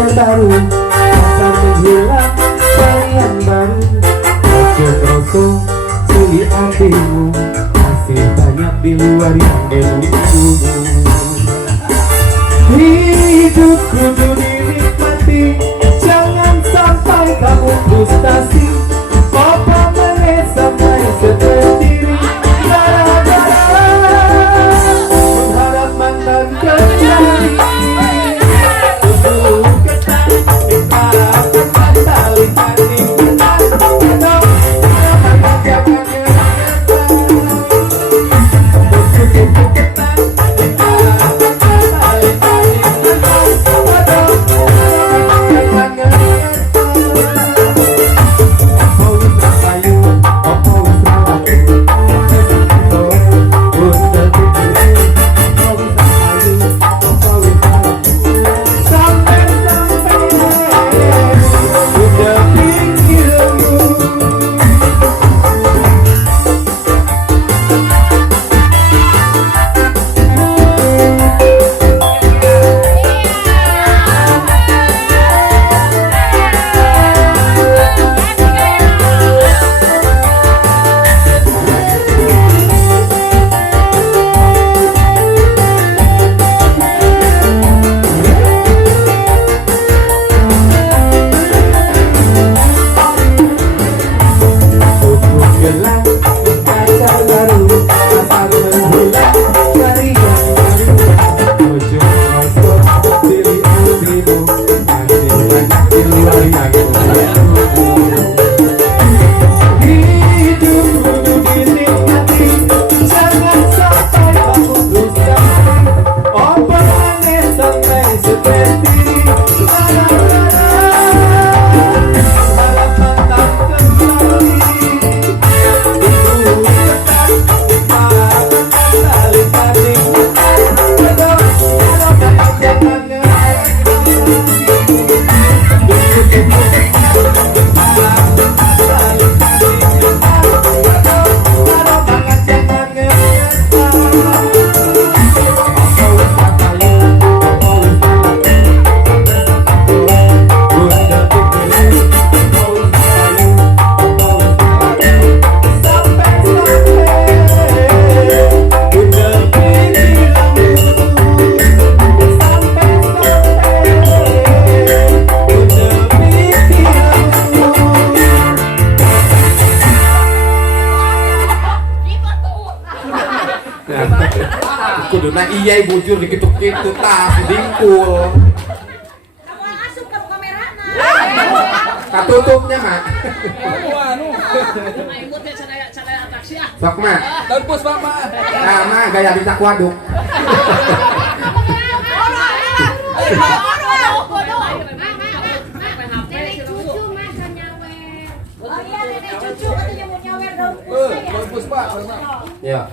terbaru, masa menghilang kalian baru. Ojo cili ademu, masih banyak di luar yang menunggumu. Hidup kudu dinikmati, jangan sampai kamu frustasi. Papa meneh sampai sendiri, gara-gara mengharap mantan kembali. Kudu ketat, diharapkan tali tali ketat, ketat, jangan kuduna iya bujur dikitu-kitu tas dingkul. Kamu asup ke kamerana. Katutupnya mak. Sok mak. Tempus pak mak. Nah mak gaya di waduk. Cucu katanya mau nyawer dong. Tempus pak. Ya.